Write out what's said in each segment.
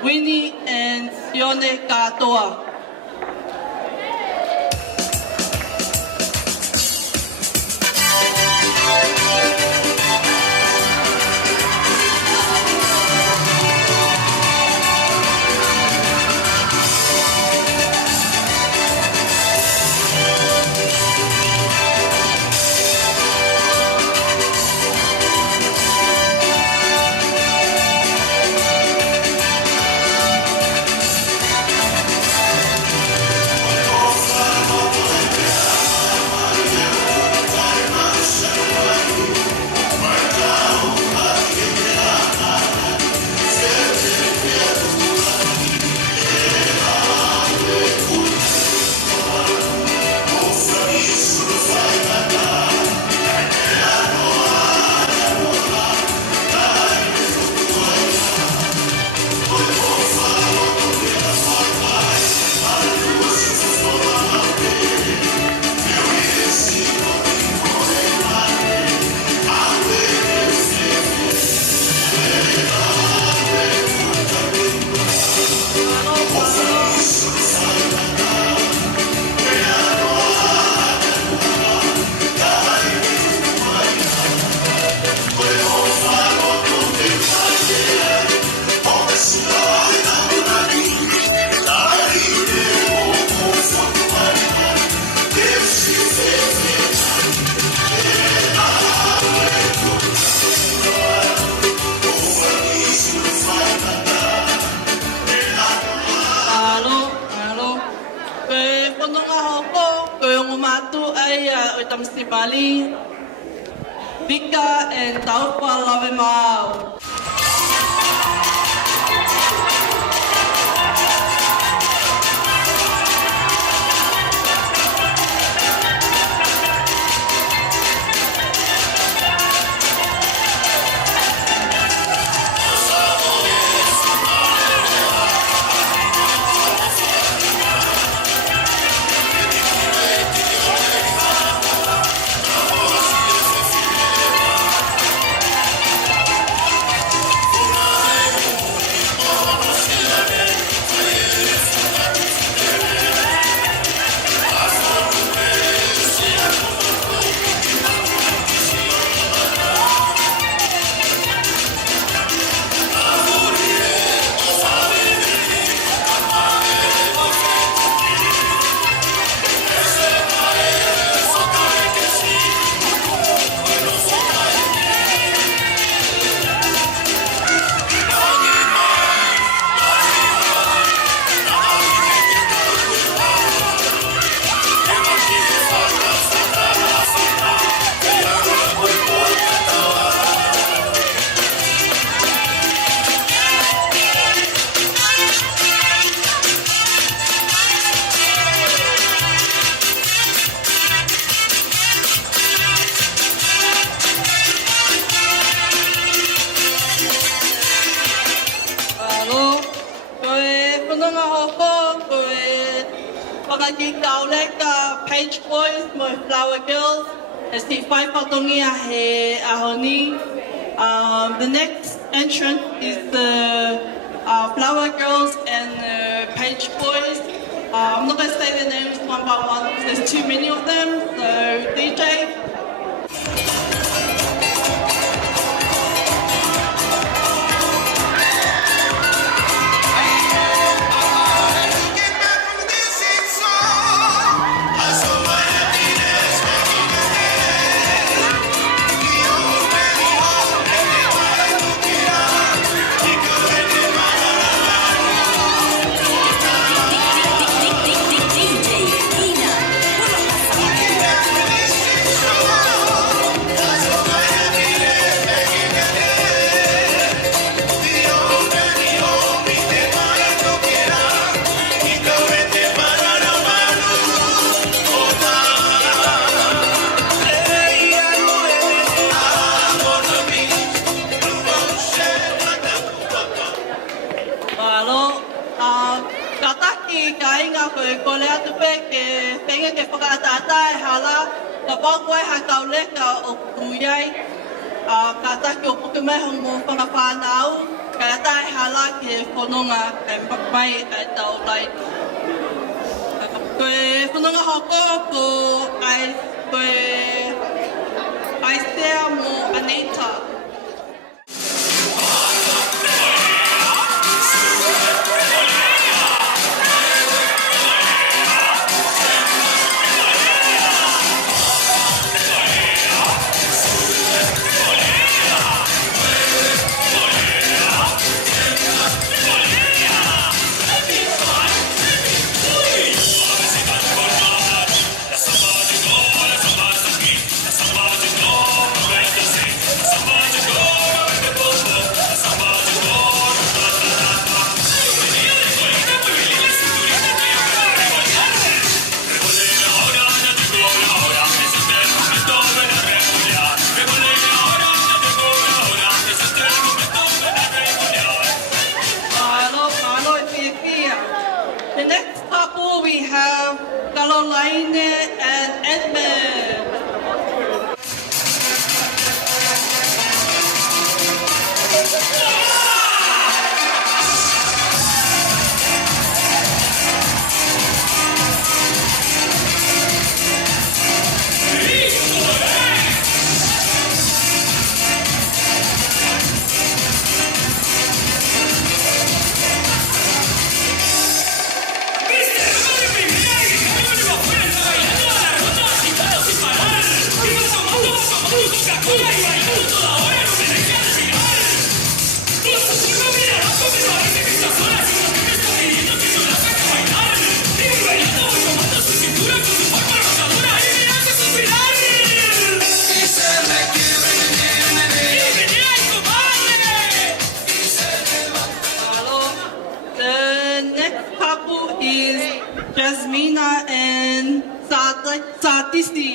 Winnie and Sione Katoa. Bali, Vika and Taupa Lavemau. Page Boys, my Flower Girls, as the five he ahoni. The next entrance is the Flower Girls and Page Boys. I'm not going to say their names one by one because there's too many of them. So DJ. Kata ko po kami hong mo pangapanao kaya tayo hala ke whanonga kay mai kay tau lai. Koe whanonga hoko ko ai sea mo Anita. The next couple we have Caroline and Edmund. The next couple is Jasmina and Satisi.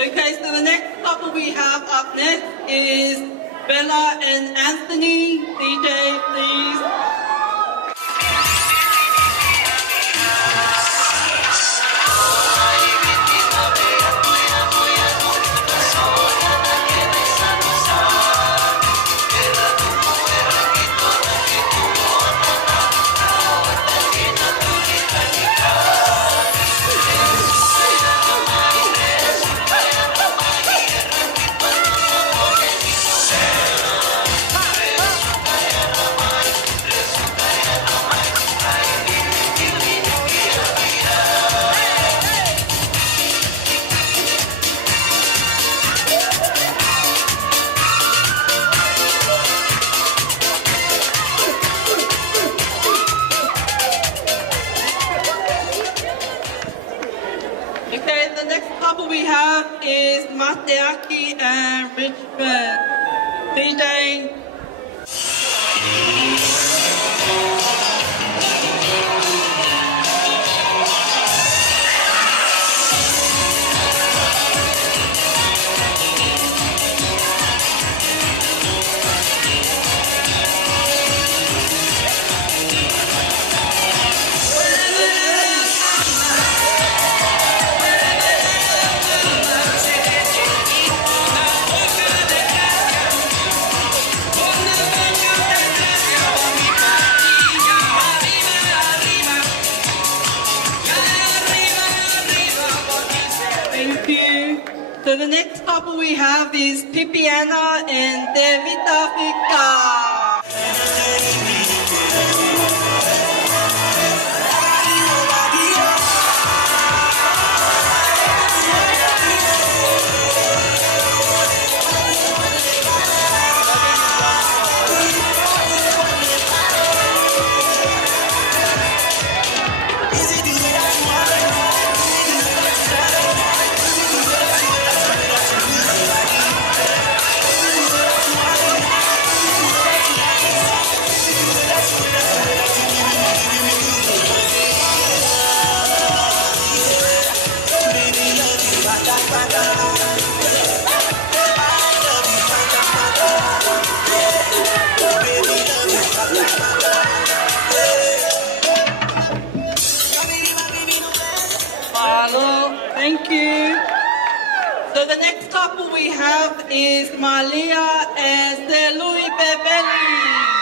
Okay, so the next couple we have up next is Bella and Anthony. DJ, please. Okay, the next couple we have is Mateaki and Richmond. DJ. Thank you. So the next couple we have is Pipiana and Devita Fika. Thank you. So the next couple we have is Malia and Louis Bebeli.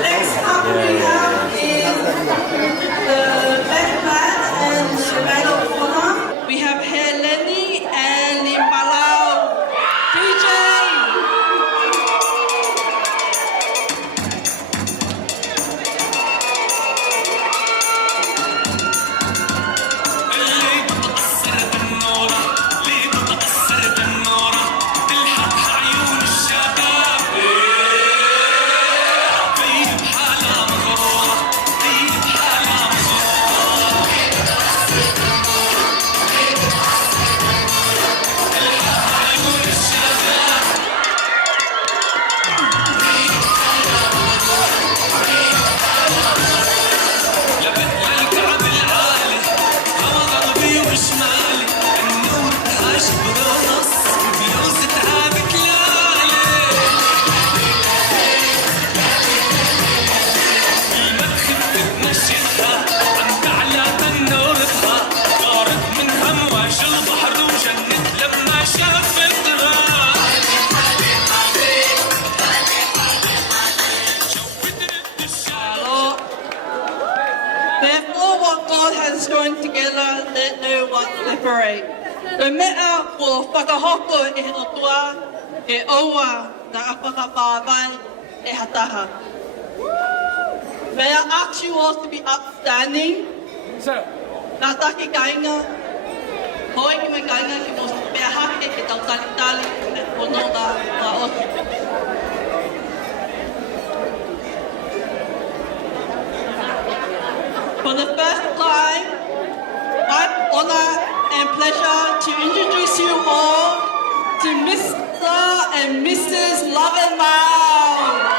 Next up we have is the best man and the medal of honor. We have Heleni and Limpalau. DJ! Therefore, what God has joined together, let no one separate. The mea o whakahoko e otua, e oua na apakapawai e hataha. May I ask you all to be upstanding? Sir. Nā taki kainga, hoi ki mai kainga ki mo mea hake ke tau tali e pono ngā osi. For the first time, my honor and pleasure to introduce you all to Mr. and Mrs. Love and Mao.